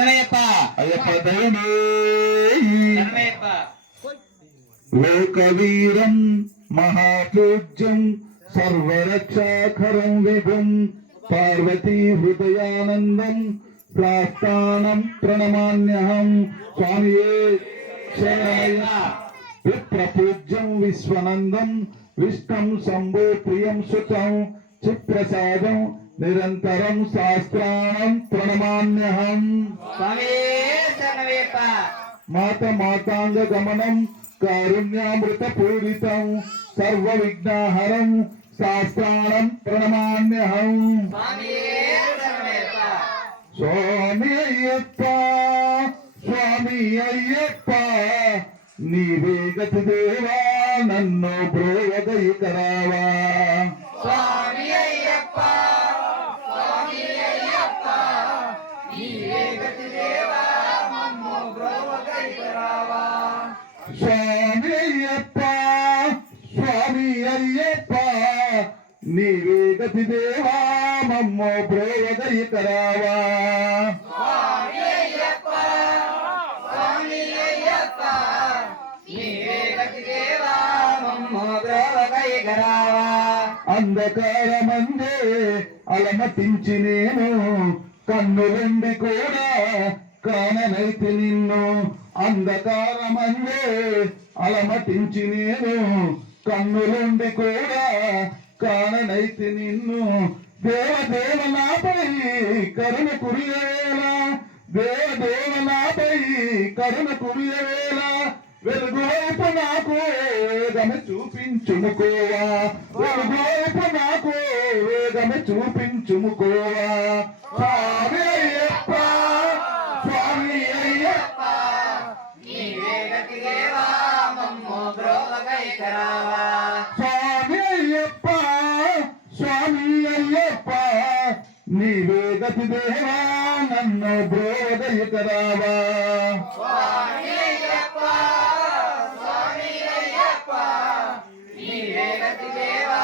అయ్యప్ప దయమే లోకవీరం మహాపూజ్యం సర్వరక్షాకరం విభుం పార్వతీ హృదయానందం ప్రాస్థానం ప్రణమామ్యహం స్వామియే శరణమయ్య విప్రపూజ్యం విశ్వనందం విష్ణుం శంభో ప్రియం సుతం చిత్ప్రసాదం నిరంతరం శాస్త్రాణం ప్రణమామ్యహం మాత మాతాంగ గమనం కారుణ్యామృత పూరితం సర్వ విఘ్నహరం శాస్త్రాణం ప్రణమామ్యహం స్వామి అయ్యప్ప స్వామి అయ్యప్ప నీవే గతి దేవా నన్ను బ్రోవదయికరావా స్వామి అయ్యప్ప స్వామి అయ్యప్ప నీవే గతి దేవా మమ్ము బ్రోవదయికరావా స్వామి అయ్యప్ప స్వామి అయ్యప్ప నీవే గతి దేవా మమ్ము బ్రోవదయికరావా స్వామి అయ్యప్ప స్వామి అయ్యప్ప నీవే గతి దేవా మమ్ము బ్రోవదయికరావా అంధకారమందే అలమటించి నేను కన్నులుండి కూడా కాననైతి నిన్ను అంధకారమందే అలమటించి నేను కన్నులుండి కూడా కాననైతి నిన్ను దేవదేవ నాపై కరుణ కురియవేళ దేవదేవ నాపై కరుణ కురియవేళ వెలుగు వైపు నాకు వేగము చూపించుముకోవా వెలుగు వైపు నాకు వేగము చూపించుముకోవా స్వామి అయ్యప్ప స్వామి అయ్యప్ప నీవే గతి దేవా మమ్ము బ్రోవదయికరావా స్వామి అయ్యప్ప స్వామి అయ్యప్ప నీవే గతి దేవా నన్ను బ్రోవదయికరావా స్వామి అయ్యప్ప స్వామి అయ్యప్ప నీవే గతి దేవా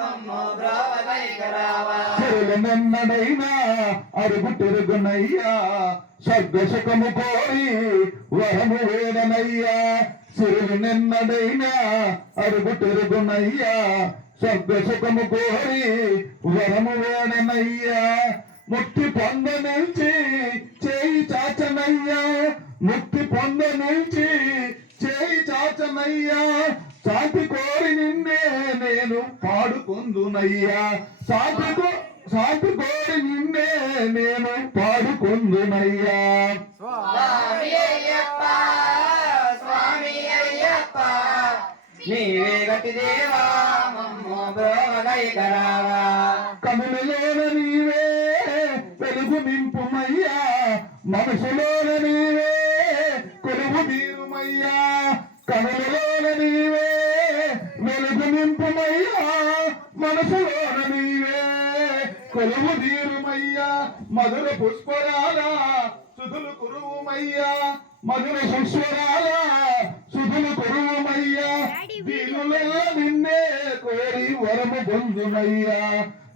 మమ్ము బ్రోవదయికరావా చెరులనెన్నడైనా అరుగు తిరుగునయ్యా స్వర్గసుఖము కోరి వరము వేడనయ్యా సిరులు నిన్నడైనా అరుగు తిరుగునయ్యా స్వర్గసుఖము కోరి వరము వేడనయ్యా ముక్తి పొందనిల్చి చేయి చాచనయ్యా ముక్తి పొందనిల్చి చేయి చాచనయ్యా శాంతి కోరి నిన్నే నేను పాడుకుందునయ్యా శాంతి కోరి నిన్నే నేను పాడుకుందునయ్యా స్వామి అయ్యప్ప స్వామి అయ్యప్ప నీవే గతి దేవా మమ్ము బ్రోవదయికరావా కనులలోన నీవే వెలుగు నింపుమయ్యా మనసులోన నీవే కొలువు తీరుమయ్యా కనులలోన నీవే వెలుగు నింపుమయ్యా మనసులోన నీవే కొలువు తీరుమయ్యా మధుర పుష్పరాల సుధులు కురువుమయ్యా మధుర పుష్పరాల సుధులు కురువుమయ్యా దీనులెల్ల నిన్నే కోరి వరము పొందునయ్యా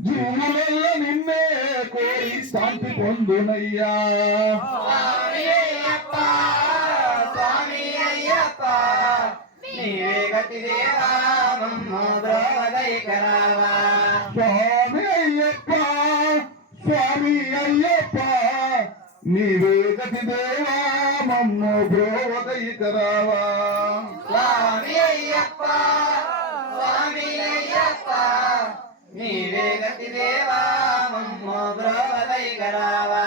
జీవులెల్ల నిన్నే కోరి శాంతి పొందునయ్యా స్వామి అయ్యప్ప స్వామి అయ్యప్ప నీవే గతి దేవా మమ్ము బ్రోవదయికరావా స్వామి అయ్యప్ప స్వామి అయ్యప్ప నీవే గతి దేవా మమ్ము బ్రోవదయికరావా స్వామి అయ్యప్ప స్వామి అయ్యప్ప నీవే గతి దేవా మమ్ము బ్రోవదయికరావా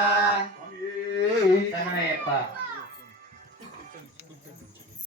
శరణమయ్యప్ప